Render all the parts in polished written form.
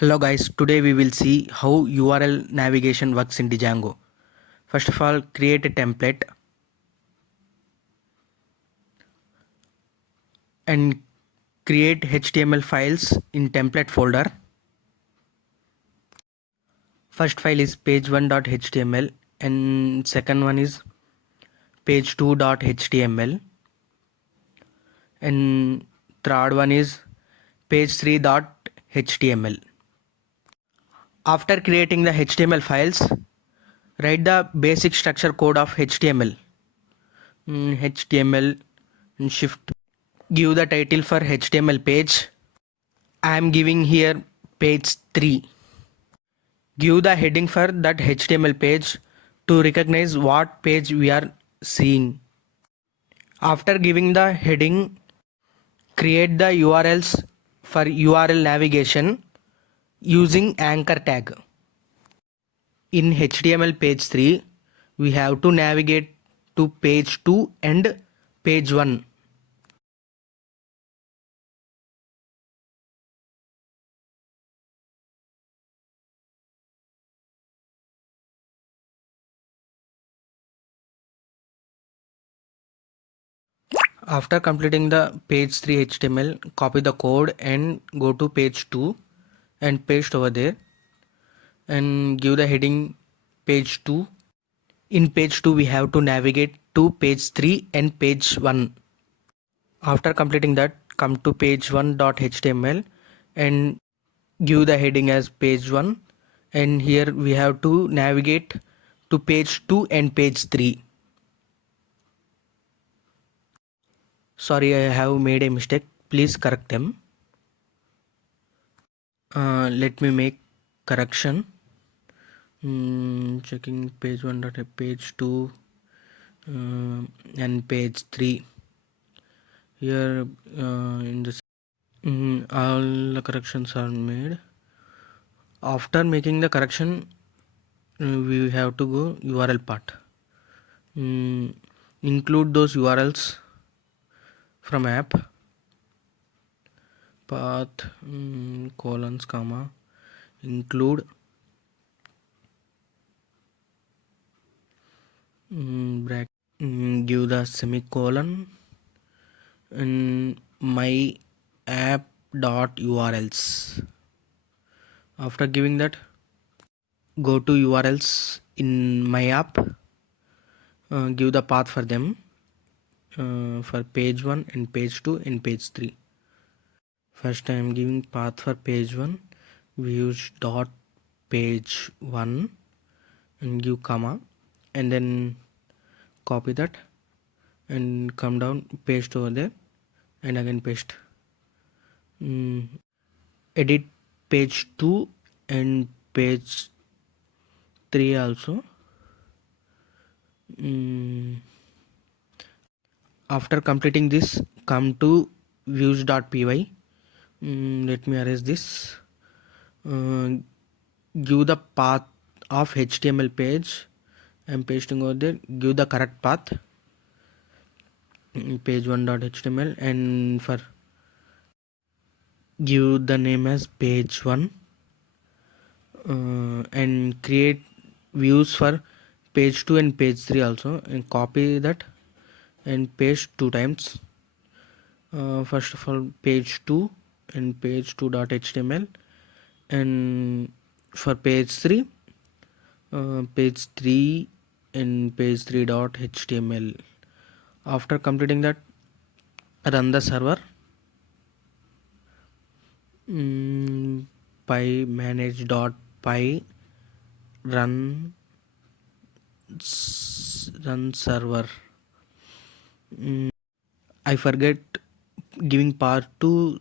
Hello guys, today we will see how URL navigation works in Django. First of all, create a template and create HTML files in template folder. First file is page1.html and second one is page2.html and third one is page3.html. After creating the HTML files, write the basic structure code of HTML. HTML and shift. Give the title for HTML page. I am giving here page 3. Give the heading for that HTML page to recognize what page we are seeing. After giving the heading, create the URLs for URL navigation using anchor tag. In HTML page 3, we have to navigate to page 2 and page 1. After completing the page 3 HTML, copy the code and go to page 2 and paste over there and give the heading page 2. In page 2 we have to navigate to page 3 and page 1. After completing that, come to page1.html and give the heading as page 1, and here we have to navigate to page 2 and page 3. Sorry, I have made a mistake. Please correct them. Let me make correction. Checking page 1 dot page 2 and page 3. Here in this all the corrections are made. After making the correction, we have to go URL part. Include those URLs from app. Path colons comma include bracket, give the semicolon and my app dot URLs. After giving that, go to URLs in my app, give the path for them for page 1 and page 2 and page 3. First I am giving path for page 1. We use dot page 1 and give comma and then copy that and come down, paste over there and again paste. Edit page 2 and page 3 also. After completing this, come to views.py. Let me erase this. Give the path of HTML page. I'm pasting over there. Give the correct path. Page1.html and for give the name as page 1 and create views for page 2 and page 3 also, and copy that and paste 2 times. First of all, page 2 and page 2.html, and for page 3 page 3 and page 3.html. After completing that, run the server. Py manage.py run server. I forget giving part to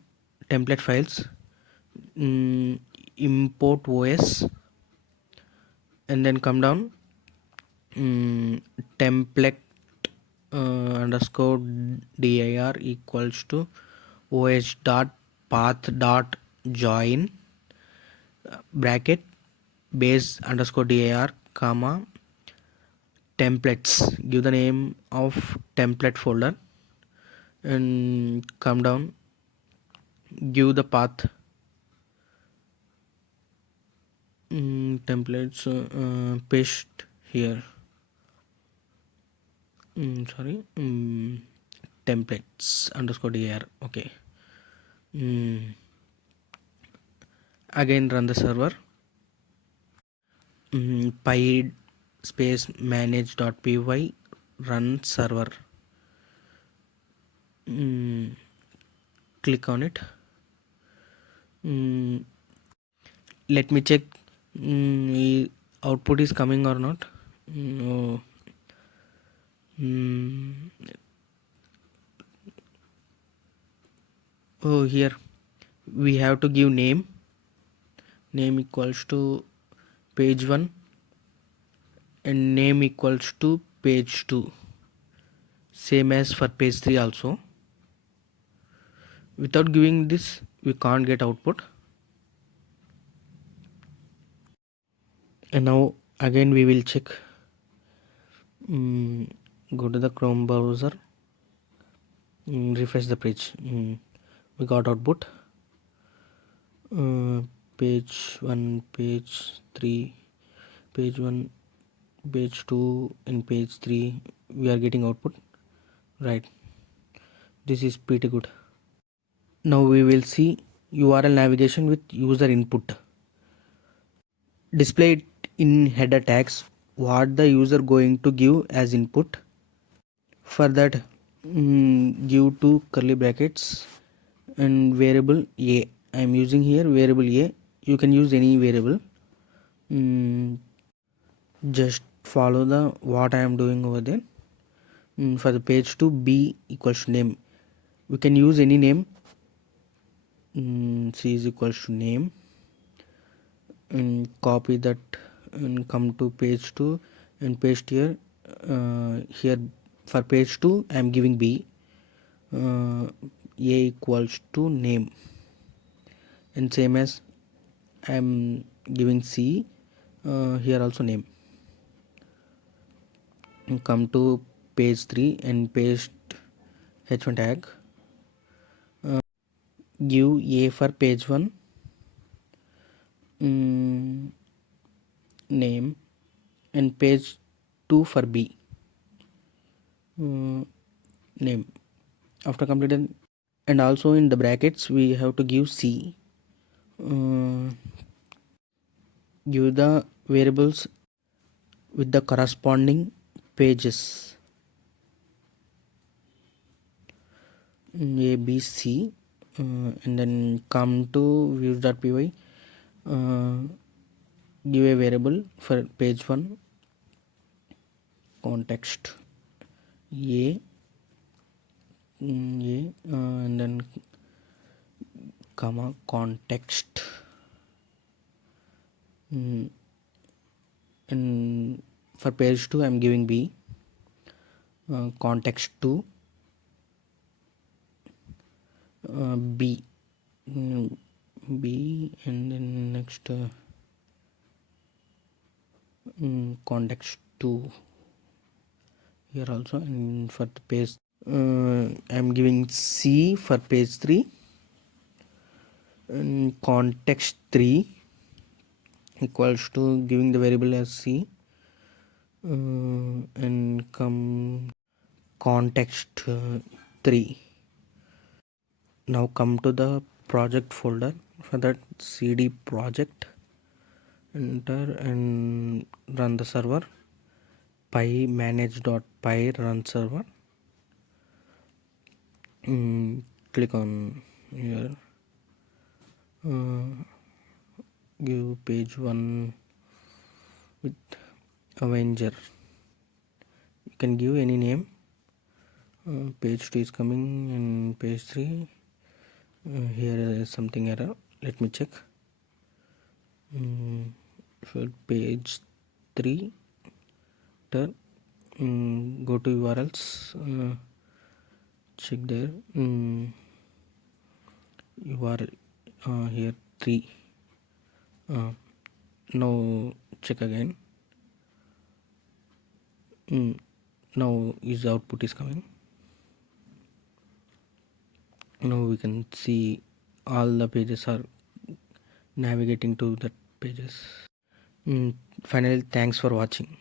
template files. Import OS and then come down, template underscore dir equals to os dot path dot join bracket base underscore dir comma templates. Give the name of template folder and come down, give the path templates, paste here. Sorry, templates underscore dir. Okay. Again run the server. Py space manage.py run server. Click on it. Let me check output is coming or not. No. Oh, here we have to give name equals to page 1 and name equals to page 2, same as for page 3 also. Without giving this we can't get output. And now again we will check. Go to the Chrome browser, refresh the page. We got output. Page 1, page 3, page 1, page 2 and page 3 we are getting output, right? This is pretty good. Now we will see URL navigation with user input. Display it in header tags what the user going to give as input. For that, give two curly brackets and variable a. I am using here variable a. You can use any variable. Just follow the what I am doing over there. For the page 2, b equals to name. We can use any name. C is equals to name, and copy that and come to page 2 and paste here. Here for page 2 I am giving b, a equals to name, and same as I am giving c, here also name. And come to page 3 and paste h1 tag. Give a for page 1, name, and page 2 for b, name. After completed, and also in the brackets we have to give c. Give the variables with the corresponding pages, a b c, and then come to views.py. Give a variable for page 1, context a, and then comma context, and for page 2 I am giving b, context 2, b, b, and then next context 2 here also. And for the page I am giving c for page 3, and context 3 equals to giving the variable as c, and come context 3. Now come to the project folder. For that, cd project, enter and run the server. Py manage.py run server. Click on here. Give page 1 with Avenger. You can give any name. Page 2 is coming, and page 3. Here is something error. Let me check. For page 3, go to URLs. Check there. URL here 3. Now check again. Now is output is coming. Now we can see all the pages are navigating to that pages. Finally, thanks for watching.